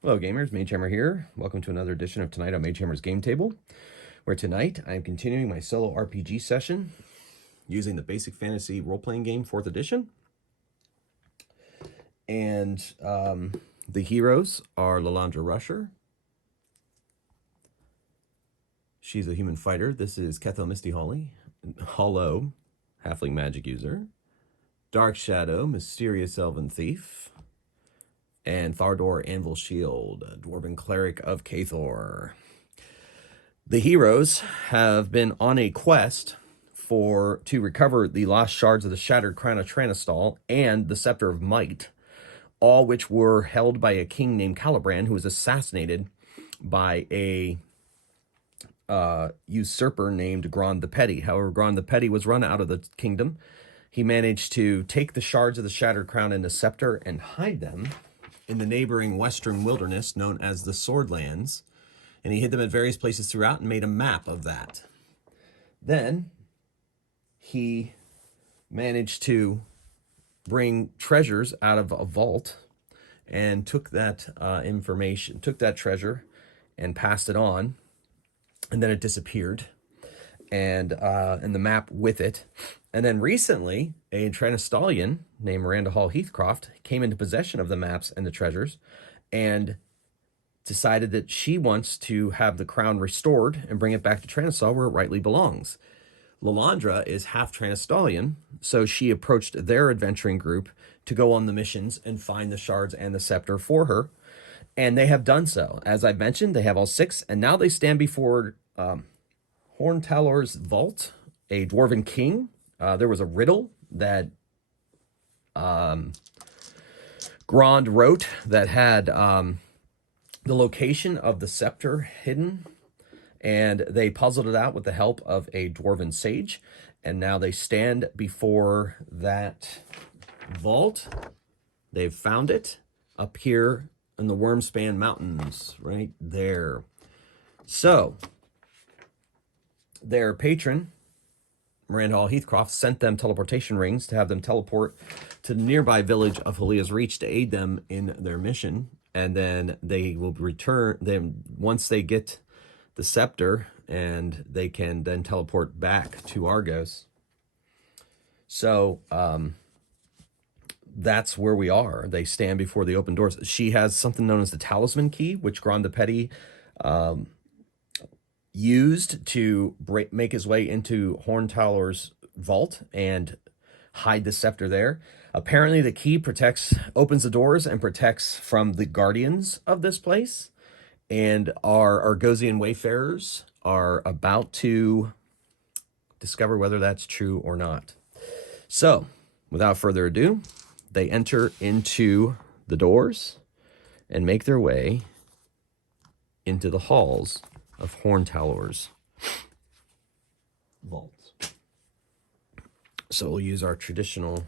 Hello gamers, Mage Hammer here. Welcome to another edition of Tonight on Mage Hammer's Game Table, where tonight I am continuing my solo RPG session using the Basic Fantasy Role-Playing Game 4th edition. And the heroes are Lalandra Rusher. She's a human fighter. This is Ketho Misty Hollow, Halfling Magic User. Dark Shadow, Mysterious Elven Thief. And Thardor Anvil Shield, Dwarven Cleric of Cathor. The heroes have been on a quest to recover the lost shards of the Shattered Crown of Tranistal and the Scepter of Might, all which were held by a king named Calibrand, who was assassinated by a usurper named Grond the Petty. However, Grond the Petty was run out of the kingdom. He managed to take the shards of the Shattered Crown and the Scepter and hide them in the neighboring western wilderness known as the Swordlands, and he hid them at various places throughout and made a map of that. Then he managed to bring treasures out of a vault and took that took that treasure and passed it on, and then it disappeared, and the map with it. And then recently, a Tranistalian named Miranda Hall Heathcroft came into possession of the maps and the treasures and decided that she wants to have the crown restored and bring it back to Tranistal where it rightly belongs. Lalandra is half Tranistalian, so she approached their adventuring group to go on the missions and find the shards and the scepter for her. And they have done so. As I mentioned, they have all 6, and now they stand before Horntallor's vault, a dwarven king. There was a riddle that Grond wrote that had the location of the scepter hidden, and they puzzled it out with the help of a dwarven sage, and now they stand before that vault. They've found it up here in the Wormspan Mountains, right there. So their patron, Miranda Hall Heathcroft, sent them teleportation rings to have them teleport to the nearby village of Halia's Reach to aid them in their mission. And then they will return them once they get the scepter, and they can then teleport back to Argos. So that's where we are. They stand before the open doors. She has something known as the Talisman Key, which Grond the Petty used to make his way into Horntallor's vault and hide the scepter there. Apparently the key opens the doors and protects from the guardians of this place, and our Argosian Wayfarers are about to discover whether that's true or not. So without further ado, they enter into the doors and make their way into the halls of Horntallor's vault. So we'll use our traditional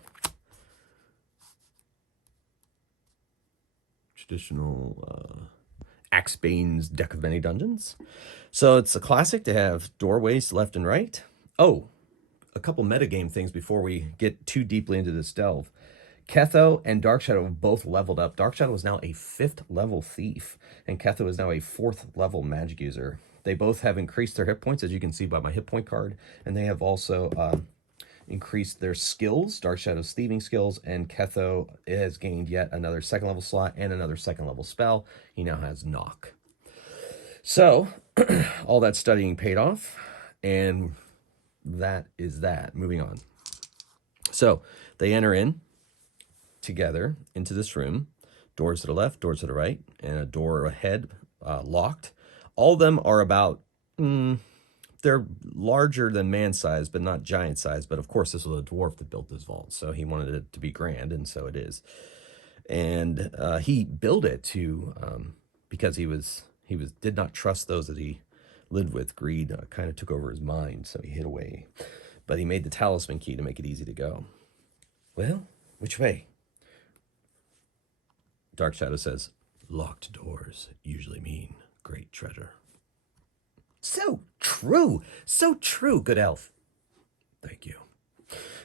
Axebane's Deck of Many Dungeons. So it's a classic to have doorways left and right. Oh, a couple metagame things before we get too deeply into this delve. Ketho and Dark Shadow have both leveled up. Dark Shadow is now a 5th level thief, and Ketho is now a 4th level magic user. They both have increased their hit points, as you can see by my hit point card, and they have also increased their skills, Dark Shadow's thieving skills, and Ketho has gained yet another 2nd level slot and another 2nd level spell. He now has Knock. So all that studying paid off, and that is that. Moving on. So they enter in together into this room. Doors to the left, doors to the right, and a door ahead locked. All of them are about, they're larger than man size, but not giant size. But of course, this was a dwarf that built this vault, so he wanted it to be grand, and so it is. And he built it to because he did not trust those that he lived with. Greed kind of took over his mind, so he hid away. But he made the Talisman Key to make it easy to go. Well, which way? Dark Shadow says, locked doors usually mean great treasure. So true, good elf. Thank you.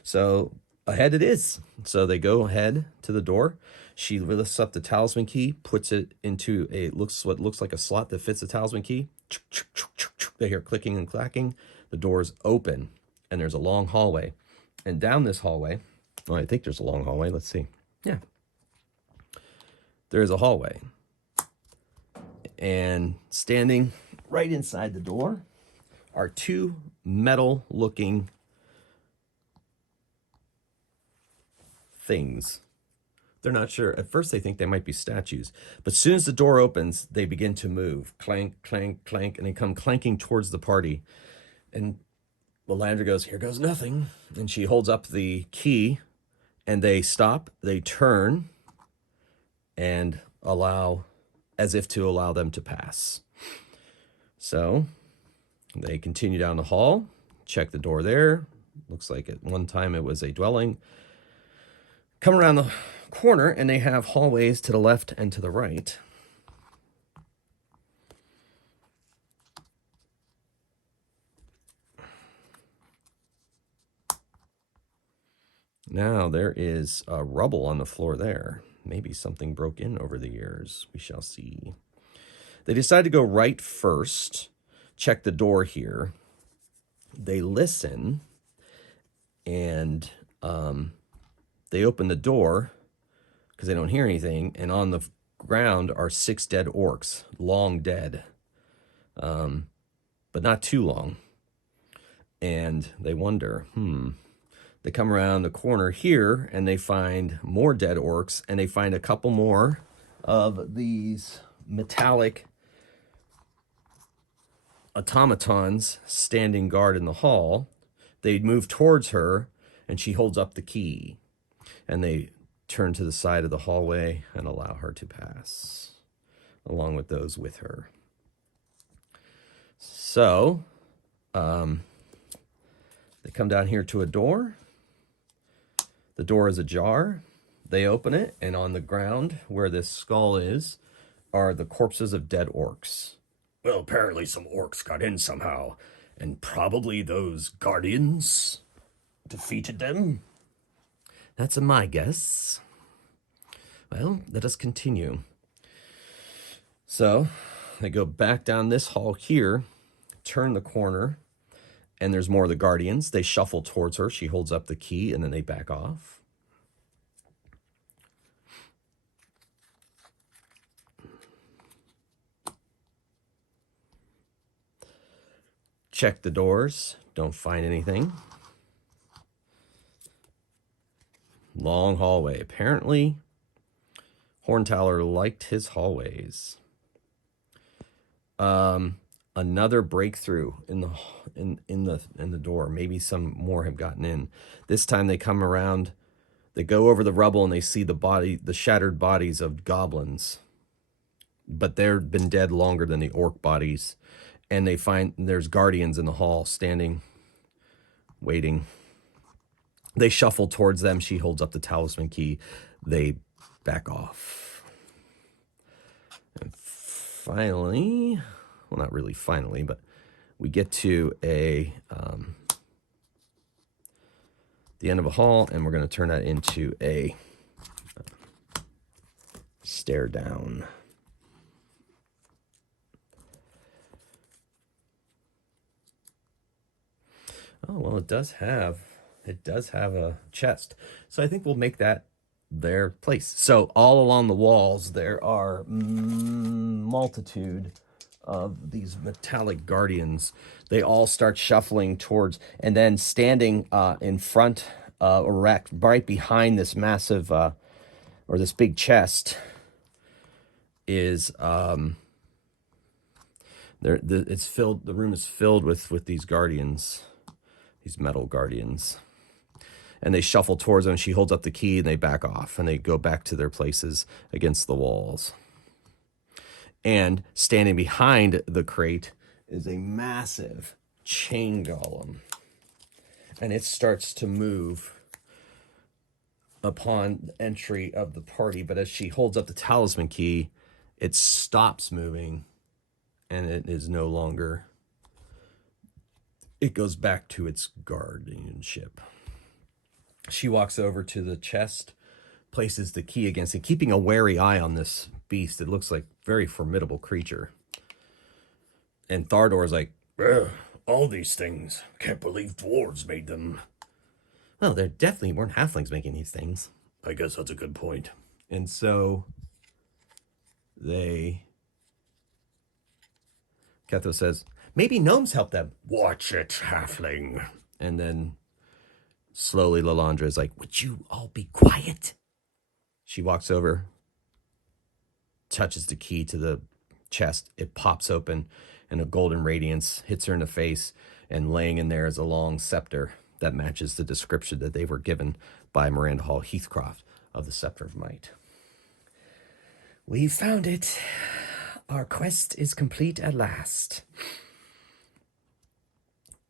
So ahead it is. So they go ahead to the door. She lifts up the talisman key, puts it into what looks like a slot that fits the talisman key. They hear clicking and clacking. The doors open, and there's a long hallway. And down this hallway, well, I think there's a long hallway. Let's see. Yeah. There is a hallway. And standing right inside the door are two metal-looking things. They're not sure. At first, they think they might be statues. But as soon as the door opens, they begin to move. Clank, clank, clank, and they come clanking towards the party. And Melandra goes, "Here goes nothing." And she holds up the key, and they stop. They turn and allow, as if to allow them to pass. So they continue down the hall, check the door there. Looks like at one time it was a dwelling. Come around the corner, and they have hallways to the left and to the right. Now there is rubble on the floor there. Maybe something broke in over the years. We shall see. They decide to go right first, check the door here. They listen, and they open the door because they don't hear anything, and on the ground are 6 dead orcs, long dead, but not too long. And they wonder, They come around the corner here, and they find more dead orcs, and they find a couple more of these metallic automatons standing guard in the hall. They move towards her, and she holds up the key, and they turn to the side of the hallway and allow her to pass, along with those with her. So, they come down here to a door. The door is ajar. They open it, and on the ground where this skull is are the corpses of dead orcs. Well, apparently some orcs got in somehow, and probably those guardians defeated them. That's my guess. Well, let us continue. So they go back down this hall here, turn the corner, and there's more of the guardians. They shuffle towards her. She holds up the key, and then they back off. Check the doors. Don't find anything. Long hallway. Apparently, Horntallor liked his hallways. Another breakthrough in the door. Maybe some more have gotten in. This time they come around. They go over the rubble, and they see the shattered bodies of goblins. But they've been dead longer than the orc bodies. And they find there's guardians in the hall standing, waiting. They shuffle towards them. She holds up the talisman key. They back off. And finally, well, not really finally, but we get to the end of a hall, and we're going to turn that into a stair down. Oh, well, it does have a chest. So I think we'll make that their place. So all along the walls, there are multitude of these metallic guardians. They all start shuffling towards, and then standing in front, erect, right behind this massive, or this big chest is, it's filled, the room is filled with these guardians. These metal guardians. And they shuffle towards them, and she holds up the key, and they back off, and they go back to their places against the walls. And standing behind the crate is a massive chain golem. And it starts to move upon entry of the party, but as she holds up the talisman key, it stops moving, and it is no longer... It goes back to its guardianship. She walks over to the chest, places the key against it, keeping a wary eye on this beast. It looks like a very formidable creature. And Thardor's like, all these things. Can't believe dwarves made them. Well, there definitely weren't halflings making these things. I guess that's a good point. And so Ketho says, maybe gnomes help them. Watch it, halfling. And then slowly Lalandra is like, would you all be quiet? She walks over, touches the key to the chest. It pops open, and a golden radiance hits her in the face, and laying in there is a long scepter that matches the description that they were given by Miranda Hall Heathcroft of the Scepter of Might. We found it. Our quest is complete at last.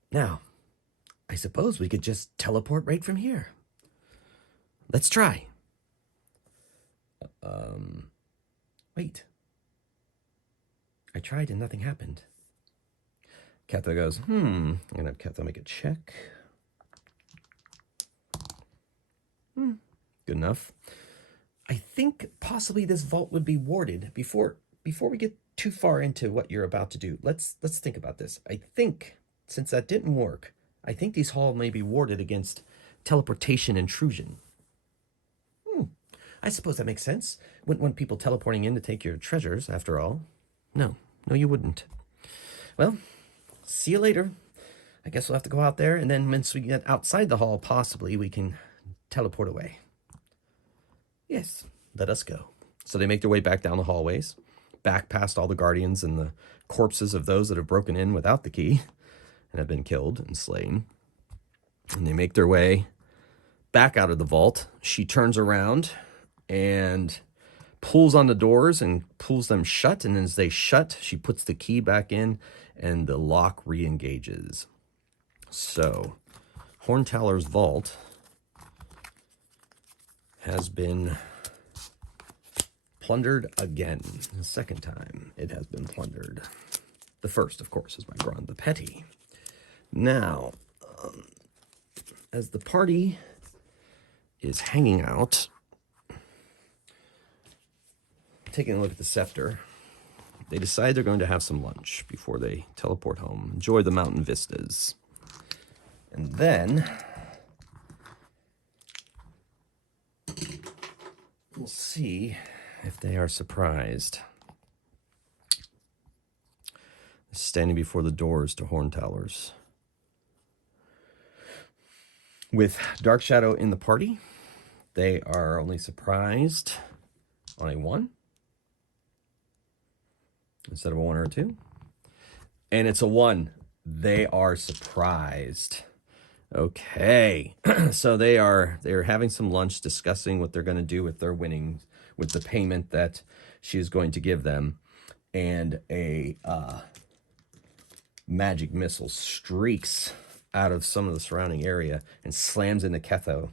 Now, I suppose we could just teleport right from here. Let's try. Wait. I tried and nothing happened. Ketho goes, I'm going to have Ketho make a check. Good enough. I think possibly this vault would be warded before we get too far into what you're about to do. Let's think about this. I think, since that didn't work, I think these halls may be warded against teleportation intrusion. I suppose that makes sense. Wouldn't want people teleporting in to take your treasures, after all. No, you wouldn't. Well, see you later. I guess we'll have to go out there, and then once we get outside the hall, possibly we can teleport away. Yes, let us go. So they make their way back down the hallways, back past all the guardians and the corpses of those that have broken in without the key and have been killed and slain. And they make their way back out of the vault. She turns around and pulls on the doors and pulls them shut. And as they shut, she puts the key back in and the lock re-engages. So Horntallor's vault has been plundered again. The second time it has been plundered. The first, of course, is by Grond the Petty. Now, as the party is hanging out, taking a look at the scepter, they decide they're going to have some lunch before they teleport home. Enjoy the mountain vistas. And then we'll see if they are surprised. Standing before the doors to Horntallor's. With Dark Shadow in the party, they are only surprised on a 1 instead of a 1 or a 2. And it's a 1. They are surprised. Okay. So they're having some lunch, discussing what they're going to do with their winnings, with the payment that she is going to give them. And a magic missile streaks out of some of the surrounding area and slams into Ketho.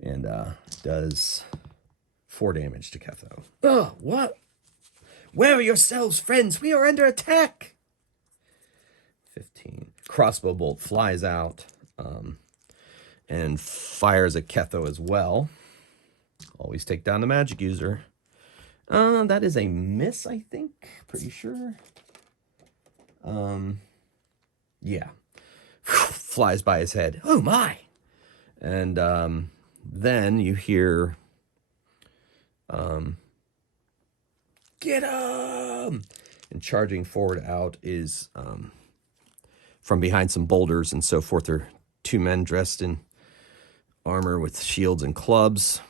And does 4 damage to Ketho. Oh, what? Where are yourselves, friends? We are under attack. 15. Crossbow bolt flies out and fires at Ketho as well. Always take down the magic user. That is a miss, I think. Pretty sure. Yeah. Flies by his head. Oh, my. And then you hear... Get him! And charging forward out is... from behind some boulders and so forth, there are 2 men dressed in armor with shields and clubs.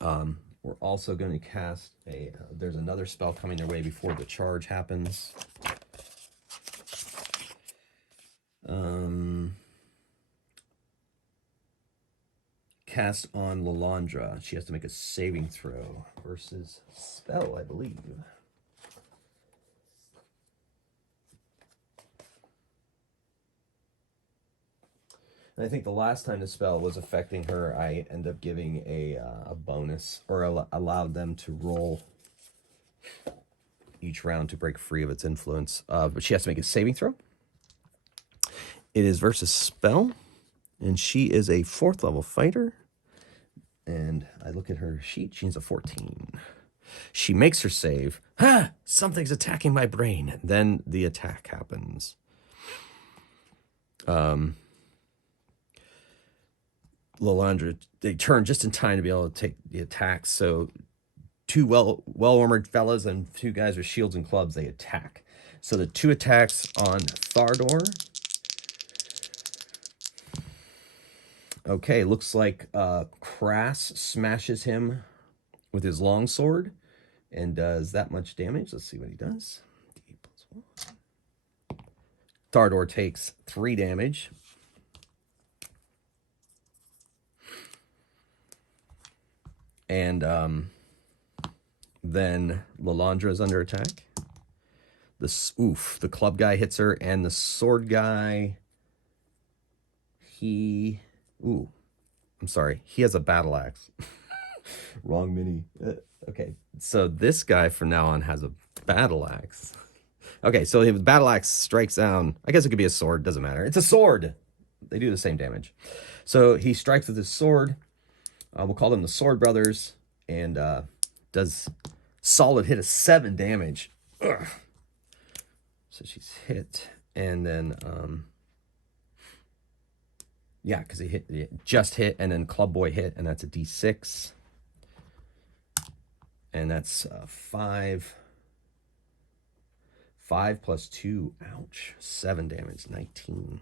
We're also going to cast there's another spell coming their way before the charge happens. Cast on Lalandra. She has to make a saving throw versus spell, I believe. And I think the last time the spell was affecting her, I end up giving a bonus, or allowed them to roll each round to break free of its influence. But she has to make a saving throw. It is versus spell, and she is a 4th level fighter And I look at her sheet. She's a 14. She makes her save. Ha! Something's attacking my brain. Then the attack happens. Lalandra, they turn just in time to be able to take the attack. So two well-armored fellas and two guys with shields and clubs, they attack. So the two attacks on Thardor. Okay, looks like Crass smashes him with his longsword and does that much damage. Let's see what he does. Thardor takes 3 damage. And then Lalandra is under attack. The club guy hits her, and the sword guy, I'm sorry, he has a battle axe. Wrong mini. Okay, so this guy from now on has a battle axe. Okay, so the battle axe strikes down. I guess it could be a sword, doesn't matter. It's a sword. They do the same damage. So he strikes with his sword. We'll call them the Sword Brothers, and does solid hit of 7 damage. Ugh. So she's hit, and then yeah, because he just hit, and then Club Boy hit, and that's a D6, and that's 5. 5 plus 2, ouch, 7 damage, 19.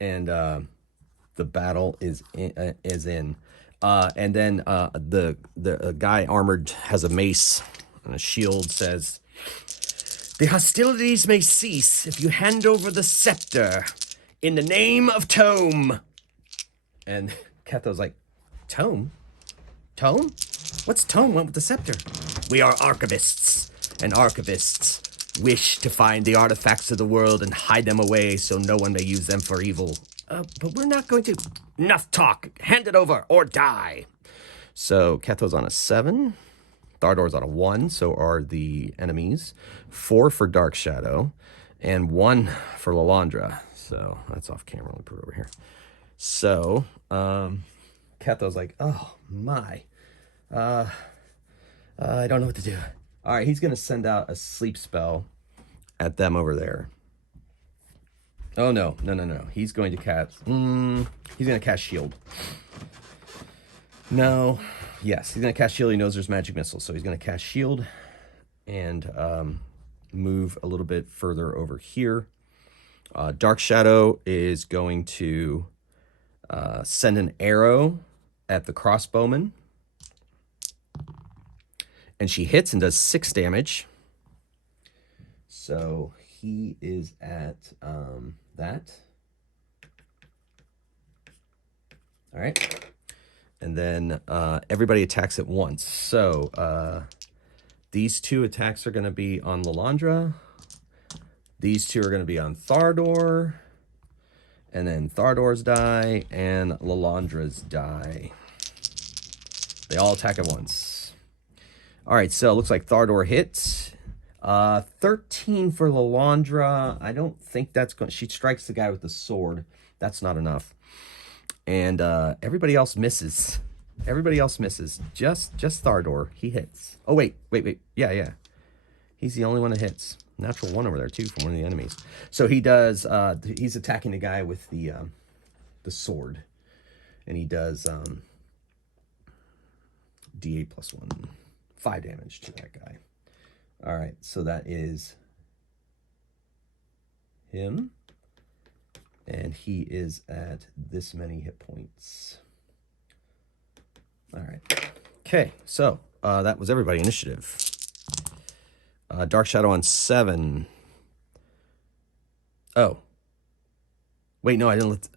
And the battle is in. And then the guy armored has a mace and a shield. Says, "The hostilities may cease if you hand over the scepter in the name of Tome." And Ketho's like, "Tome? Tome? What's Tome want with the scepter?" "We are archivists, and archivists wish to find the artifacts of the world and hide them away so no one may use them for evil. But we're not going to..." "Enough talk. Hand it over or die." So Ketho's on a 7. Thardor's on a 1. So are the enemies. 4 for Dark Shadow. And 1 for Lalandra. So that's off camera. Let me put it over here. So Ketho's like, "Oh my. I don't know what to do." All right, he's going to send out a sleep spell at them over there. Oh, no. He's going to cast... he's going to cast Shield. No. Yes, he's going to cast Shield. He knows there's magic missiles, so he's going to cast Shield and move a little bit further over here. Dark Shadow is going to send an arrow at the crossbowman. And she hits and does 6 damage. So he is at that. All right. And then everybody attacks at once. So these 2 attacks are going to be on Lalandra. These 2 are going to be on Thardor. And then Thardor's die and Lalandra's die. They all attack at once. All right, so it looks like Thardor hits. 13 for Lalandra. I don't think that's going... She strikes the guy with the sword. That's not enough. And everybody else misses. Everybody else misses. Just Thardor. He hits. Oh, wait. Yeah. He's the only one that hits. Natural 1 over there, too, from one of the enemies. So he does... he's attacking the guy with the sword. And he does D8 plus 1. 5 damage to that guy. All right, so that is him. And he is at this many hit points. All right. Okay, so that was everybody. Initiative. Dark Shadow on 7. Oh. Wait, no, I didn't.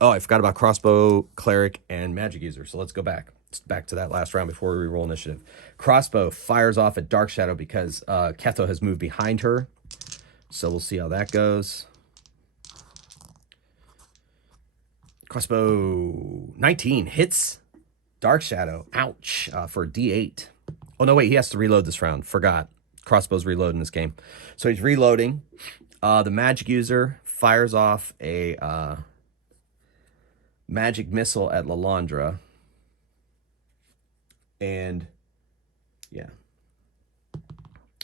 I forgot about Crossbow, Cleric, and Magic User. So let's go back. Back to that last round before we roll initiative. Crossbow fires off at Dark Shadow because Ketho has moved behind her. So we'll see how that goes. Crossbow 19 hits Dark Shadow. Ouch. For D8. Oh, no, wait. He has to reload this round. Forgot. Crossbow's reloading this game. So he's reloading. The Magic User fires off a magic missile at Lalandra. And yeah,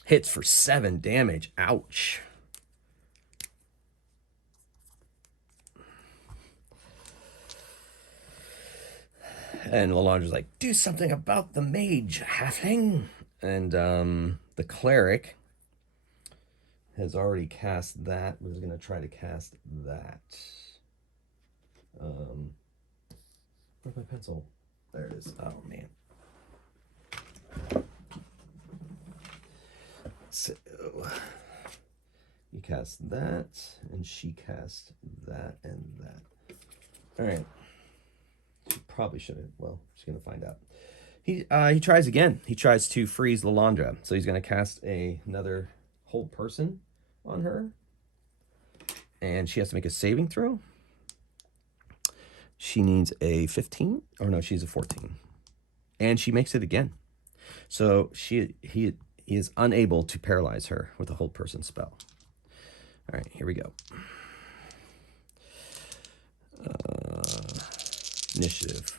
hits for 7 damage. Ouch. And Lalandra's like, do something about the mage, halfling. And the cleric has already cast that. We're going to try to cast that. Where's my pencil? There it is. Oh, man. So you cast that, and she cast that and that. All right. She probably should have. Well, she's going to find out. He tries again. He tries to freeze Lalandra. So he's going to cast another hold person on her. And she has to make a saving throw. She needs a 15. Or no, she's a 14. And she makes it again. So he is unable to paralyze her with a hold person spell. All right, here we go. Initiative.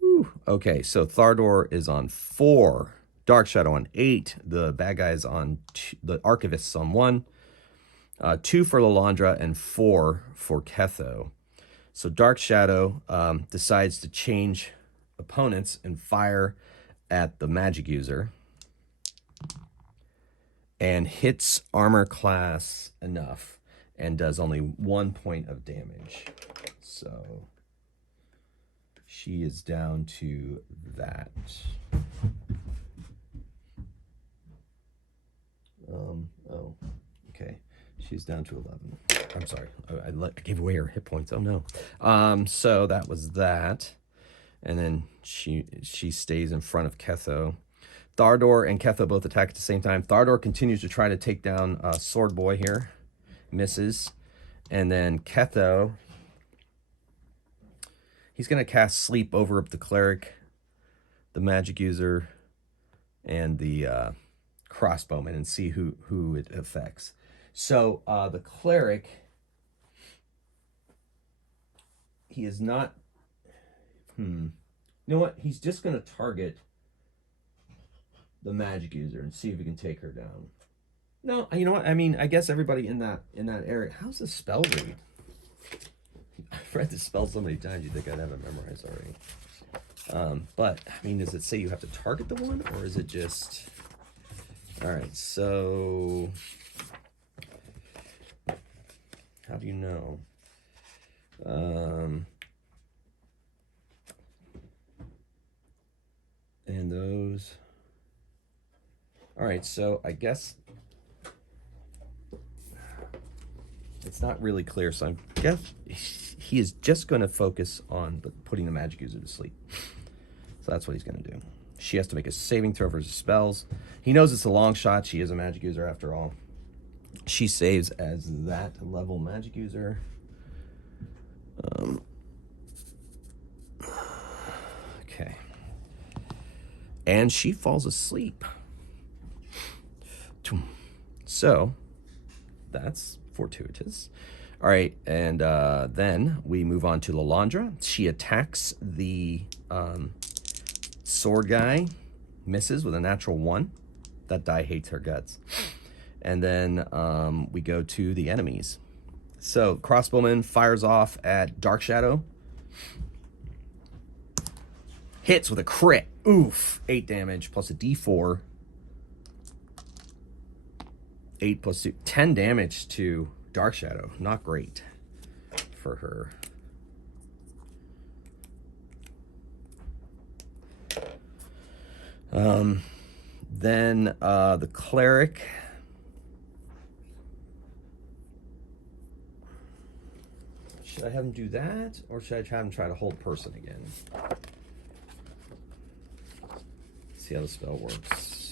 Whew. Okay, so Thardor is on 4. Dark Shadow on 8. The bad guys on 2, the Archivists on 1. 2 for Lalandra and 4 for Ketho. So Dark Shadow decides to change opponents and fire at the magic user. And hits armor class enough and does only 1 point of damage. So she is down to that. Oh, okay. She's down to 11. I'm sorry. I gave away her hit points. Oh, no. So that was that. And then she stays in front of Ketho. Thardor and Ketho both attack at the same time. Thardor continues to try to take down Sword Boy here. Misses. And then Ketho, he's going to cast Sleep over the Cleric, the Magic User, and the Crossbowman and see who it affects. So the Cleric, he is not... You know what? He's just going to target the Magic User and see if he can take her down. No, you know what? I mean, I guess everybody in that area. How's the spell read? I've read the spell so many times you'd think I'd have it memorized already. But I mean, does it say you have to target the one, or is it just... All right, so how do you know? And those... All right, so I guess it's not really clear. So I guess he is just going to focus on putting the Magic User to sleep. So that's what he's going to do. She has to make a saving throw for his spells. He knows it's a long shot. She is a Magic User after all. She saves as that level Magic User. Okay. And she falls asleep. So that's fortuitous. All right, and then we move on to Lalandra. She attacks the sword guy, misses with a natural 1. That die hates her guts. And then we go to the enemies. So Crossbowman fires off at Dark Shadow. Hits with a crit. Oof, 8 damage plus a d4. 8 plus 2, 10 damage to Dark Shadow. Not great for her. Then the Cleric. Should I have him do that, or should I have him try to hold person again? See how the spell works.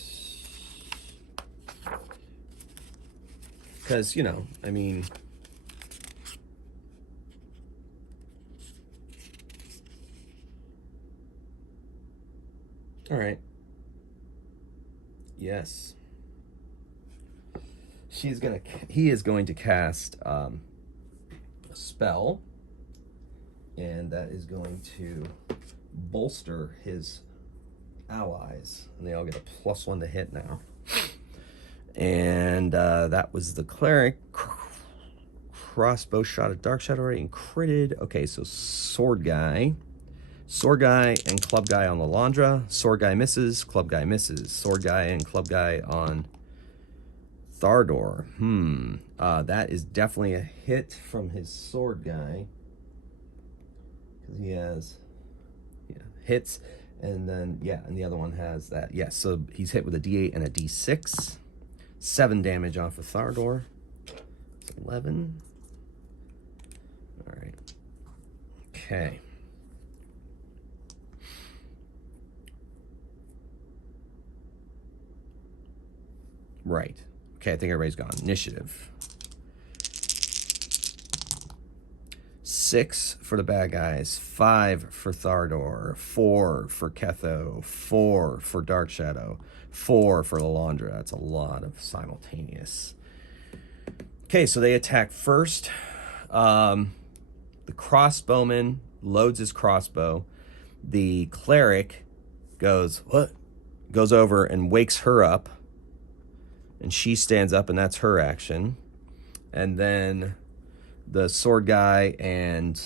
Because, you know, I mean... All right. Yes. He is going to cast a spell and that is going to bolster his allies, and they all get a +1 to hit now. And that was the cleric. Crossbow shot at Dark Shadow and critted. Okay, so sword guy, and club guy on Lalandra. Sword guy misses, club guy misses. Sword guy and club guy on Thardor. That is definitely a hit from his sword guy, because he has hits, and then and the other one has that. So he's hit with a D8 and a D6. 7 damage off of Thardor. It's 11. All right. Okay. Right. Okay, I think everybody's gone. Initiative. 6 for the bad guys, 5 for Thardor, 4 for Ketho, 4 for Dark Shadow, 4 for Lalandra. That's a lot of simultaneous. Okay, so they attack first. The crossbowman loads his crossbow. The cleric goes over and wakes her up, and she stands up, and that's her action. And then the sword guy and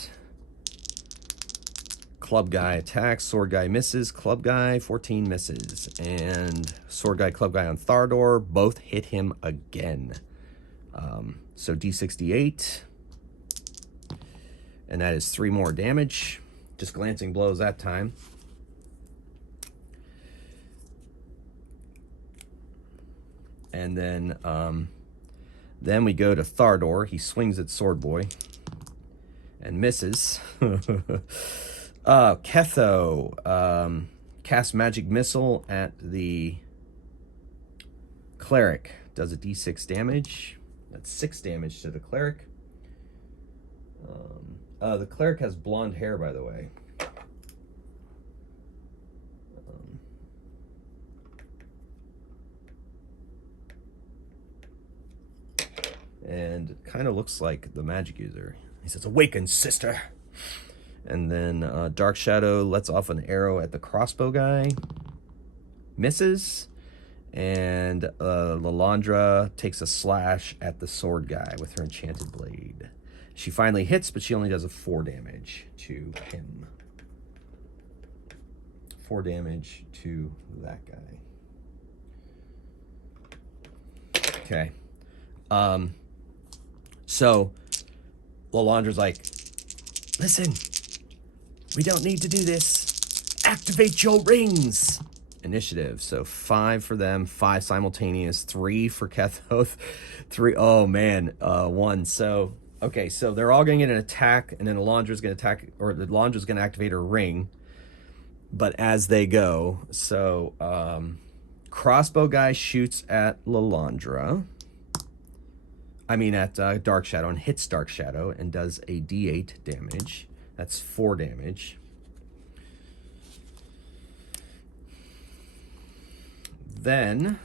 club guy attacks. Sword guy misses. Club guy 14 misses, and sword guy, club guy on Thardor both hit him again. So D68, and that is 3 more damage. Just glancing blows that time. And then we go to Thardor. He swings at Sword Boy and misses. Ketho casts Magic Missile at the cleric. Does a D6 damage. That's 6 damage to the cleric. The cleric has blonde hair, by the way. And kind of looks like the magic user. He says, "Awaken, sister." And then Dark Shadow lets off an arrow at the crossbow guy. Misses. And Lalandra takes a slash at the sword guy with her enchanted blade. She finally hits, but she only does a 4 damage to him. 4 damage to that guy. Okay. So Lalandra's like, "Listen, we don't need to do this. Activate your rings." Initiative. So 5 for them, 5 simultaneous, 3 for Kethoth, 3. Oh man, 1. So okay, so they're all going to get an attack, and then Lalandra's going to attack, or the Lalandra's going to activate her ring. But as they go, so crossbow guy shoots at Lalandra. I mean at Dark Shadow, and hits Dark Shadow and does a D8 damage. That's 4 damage. Then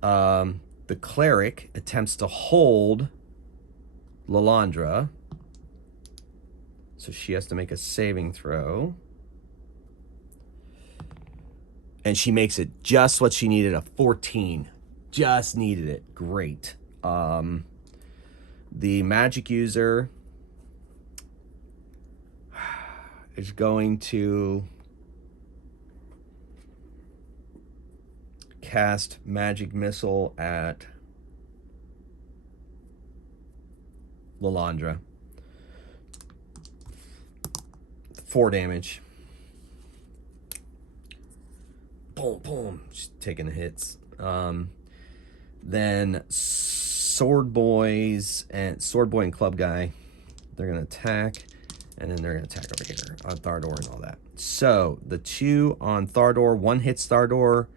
the cleric attempts to hold Lalandra, so she has to make a saving throw. And she makes it just what she needed, a 14. Just needed it. Great. The magic user is going to cast Magic Missile at Lalandra. 4 damage. Boom, boom. She's taking the hits. Then Sword Boy and Club Guy, they're going to attack, and then they're going to attack over here on Thardor and all that. So the 2 on Thardor, 1 hits Thardor,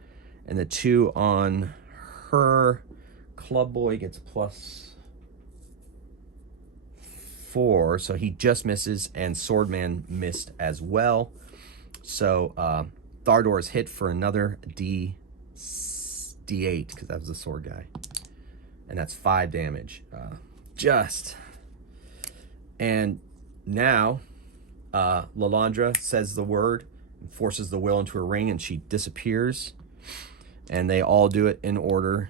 and the 2 on her. Club Boy gets +4, so he just misses, and Swordman missed as well. So Thardor is hit for another D8, because that was the sword guy. And that's 5 damage. And now, Lalandra says the word, and forces the will into her ring, and she disappears. And they all do it in order,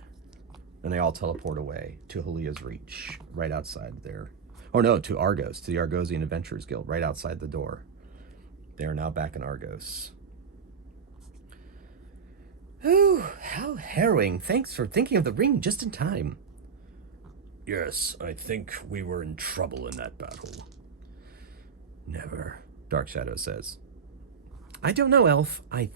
and they all teleport away to Halia's reach, right outside there. Oh no, to Argos, to the Argosian Adventurers Guild, right outside the door. They are now back in Argos. Oh, how harrowing. Thanks for thinking of the ring just in time. Yes, I think we were in trouble in that battle. Never, Dark Shadow says. I don't know, Elf. My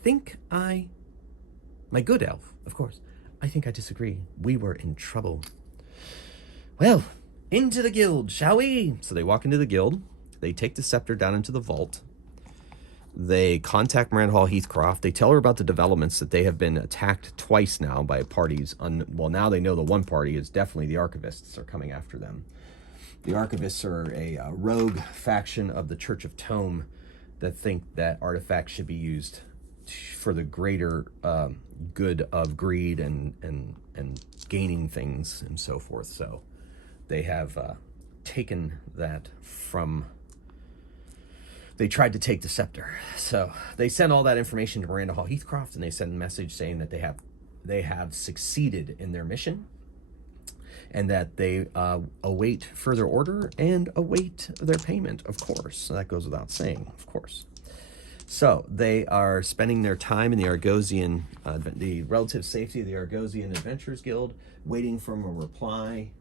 good elf, of course. I think I disagree. We were in trouble. Well, into the guild, shall we? So they walk into the guild. They take the scepter down into the vault. They contact Miranda Hall Heathcroft. They tell her about the developments, that they have been attacked twice now by parties. Well, now they know the one party is definitely the Archivists are coming after them. The Archivists are a rogue faction of the Church of Tome that think that artifacts should be used for the greater good of greed and gaining things and so forth. So they have taken that from... They tried to take the scepter. So they send all that information to Miranda Hall Heathcroft, and they send a message saying that they have succeeded in their mission, and that they await further order and await their payment, of course. So that goes without saying, of course. So they are spending their time in the Argosian, the relative safety of the Argosian Adventurers Guild, waiting for a reply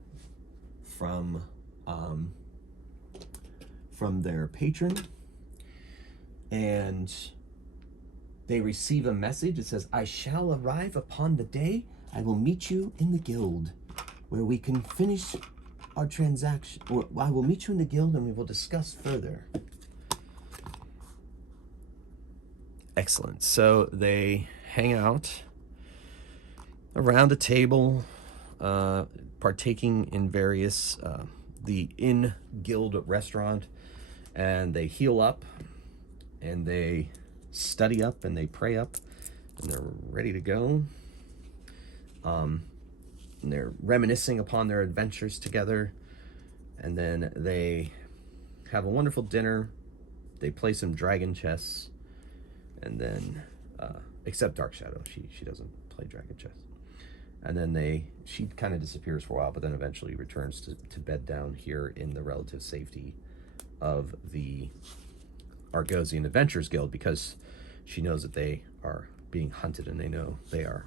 from their patron. And they receive a message. It says, I shall arrive upon the day. I will meet you in the guild where we can finish our transaction. Or I will meet you in the guild and we will discuss further. Excellent. So they hang out around a table, partaking in various, the in-guild restaurant, and they heal up, and they study up, and they pray up, and they're ready to go. And they're reminiscing upon their adventures together, and then they have a wonderful dinner. They play some dragon chess, and then, except Dark Shadow, she doesn't play dragon chess. And then she kind of disappears for a while, but then eventually returns to bed down here in the relative safety of the Argosian Adventurers Guild, because she knows that they are being hunted, and they know they are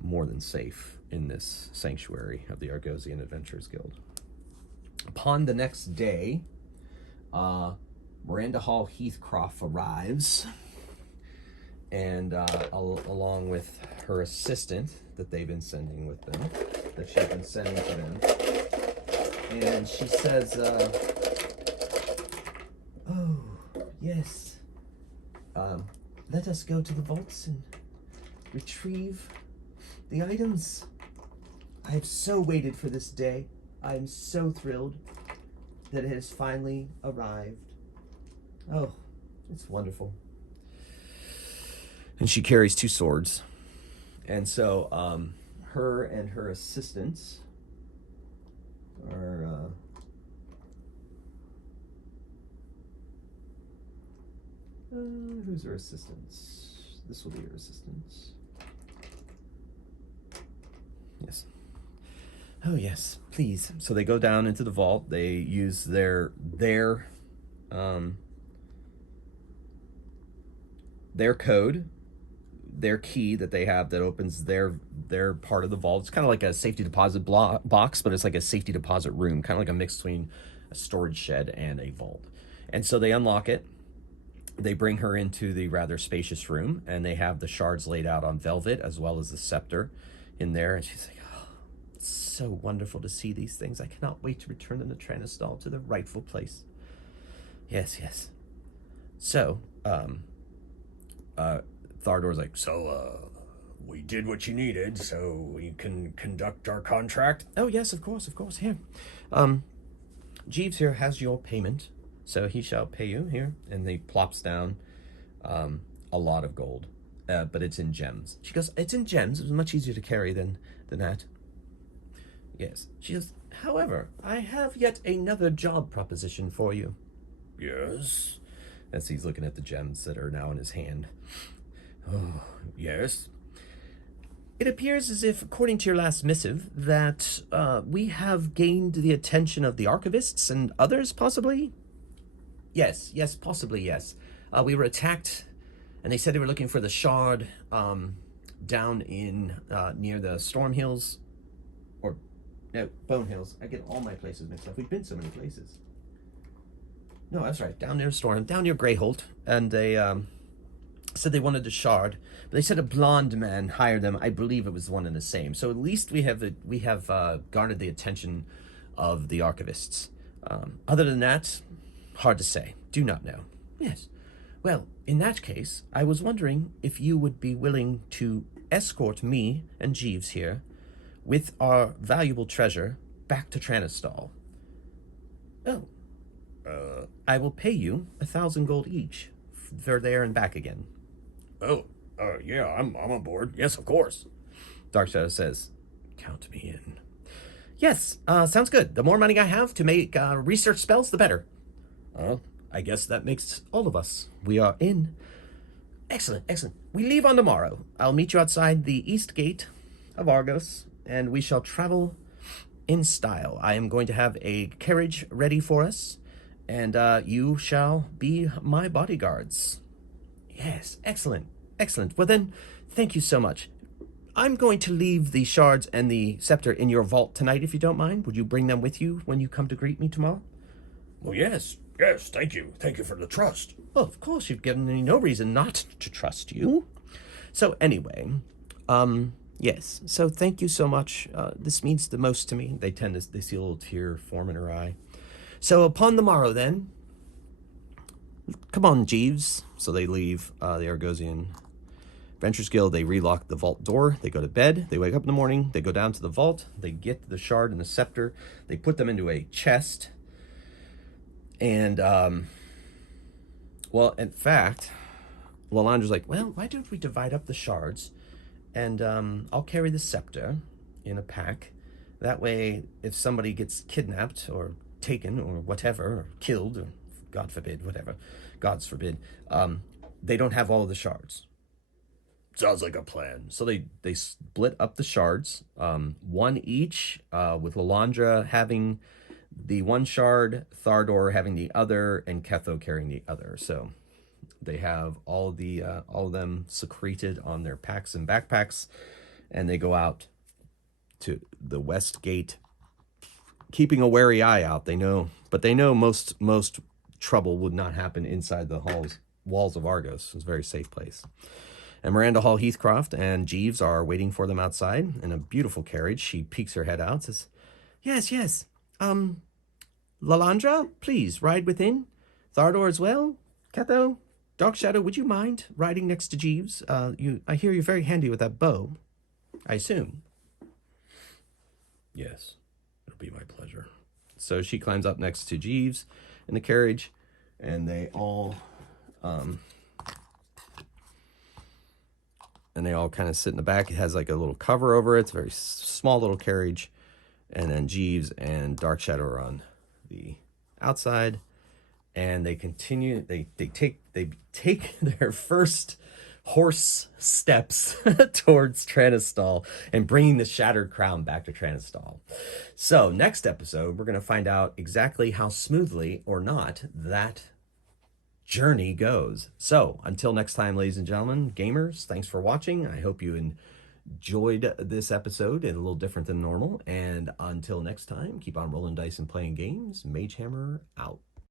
more than safe in this sanctuary of the Argosian Adventurers Guild. Upon the next day, Miranda Hall Heathcroft arrives, and along with her assistant that they've been sending with them, that she's been sending to them. And she says, oh, yes, let us go to the vaults and retrieve the items. I have so waited for this day. I am so thrilled that it has finally arrived. Oh, it's wonderful. And she carries 2 swords. And so her and her assistants are... who's her assistants? This will be her assistants. Yes. Oh, yes, please. So they go down into the vault. They use their code, their key that they have that opens their part of the vault. It's kind of like a safety deposit box, but it's like a safety deposit room, kind of like a mix between a storage shed and a vault. And so they unlock it. They bring her into the rather spacious room, and they have the shards laid out on velvet as well as the scepter in there. And she's like, oh, it's so wonderful to see these things. I cannot wait to return them to Tranistal, to their rightful place. Yes, yes. So, Thardor's like, so, we did what you needed, so we can conduct our contract? Oh, yes, of course, here. Jeeves here has your payment, so he shall pay you here. And he plops down a lot of gold, but it's in gems. She goes, it's in gems. It was much easier to carry than that. Yes. She goes, however, I have yet another job proposition for you. Yes. As he's looking at the gems that are now in his hand. Yes. It appears as if, according to your last missive, that we have gained the attention of the archivists and others, possibly? Yes, possibly, yes. We were attacked, and they said they were looking for the shard down in near the Storm Hills, or no, Bone Hills. I get all my places mixed up. We've been so many places. No, that's right, down near Storm, down near Greyholt, and they said they wanted a shard, but they said a blonde man hired them. I believe it was one and the same. So at least we have garnered the attention of the archivists. Other than that, hard to say. Do not know. Yes. Well, in that case, I was wondering if you would be willing to escort me and Jeeves here with our valuable treasure back to Tranistall. Oh. I will pay you 1,000 gold each for there and back again. Oh, yeah, I'm on board. Yes, of course. Dark Shadow says, count me in. Yes, sounds good. The more money I have to make research spells, the better. I guess that makes all of us. We are in. Excellent. We leave on tomorrow. I'll meet you outside the east gate of Argos, and we shall travel in style. I am going to have a carriage ready for us, and you shall be my bodyguards. Yes, excellent. Well then, thank you so much. I'm going to leave the shards and the scepter in your vault tonight, if you don't mind. Would you bring them with you when you come to greet me tomorrow? Well, yes, thank you. Thank you for the trust. Well, of course, you've given me no reason not to trust you. So anyway, yes, so thank you so much. This means the most to me. They see a little tear form in her eye. So upon the morrow then, come on, Jeeves. So they leave the Argosian Adventurers Guild. They relock the vault door. They go to bed. They wake up in the morning. They go down to the vault. They get the shard and the scepter. They put them into a chest. And, well, in fact, Lalandra's like, well, why don't we divide up the shards? And I'll carry the scepter in a pack. That way, if somebody gets kidnapped or taken or whatever, or killed, or God forbid, whatever, gods forbid, they don't have all of the shards. Sounds like a plan. So they split up the shards, one each, with Lalandra having the one shard, Thardor having the other, and Ketho carrying the other. So they have all of them secreted on their packs and backpacks, and they go out to the west gate, keeping a wary eye out. They know most trouble would not happen inside the walls of Argos. It's a very safe place. And Miranda Hall Heathcroft and Jeeves are waiting for them outside in a beautiful carriage. She peeks her head out, says, yes. Lalandra, please ride within. Thardor as well. Ketho, Dark Shadow, would you mind riding next to Jeeves? I hear you're very handy with that bow, I assume. Yes, it'll be my pleasure. So she climbs up next to Jeeves in the carriage, and they all kind of sit in the back. It has like a little cover over it. It's a very small little carriage. And then Jeeves and Dark Shadow are on the outside, and they continue. They take their first horse steps towards Tranistall and bringing the shattered crown back to Tranistall. So next episode, we're going to find out exactly how smoothly or not that journey goes. So until next time, ladies and gentlemen, gamers, thanks for watching. I hope you enjoyed this episode and a little different than normal. And until next time, keep on rolling dice and playing games. Mage Hammer out.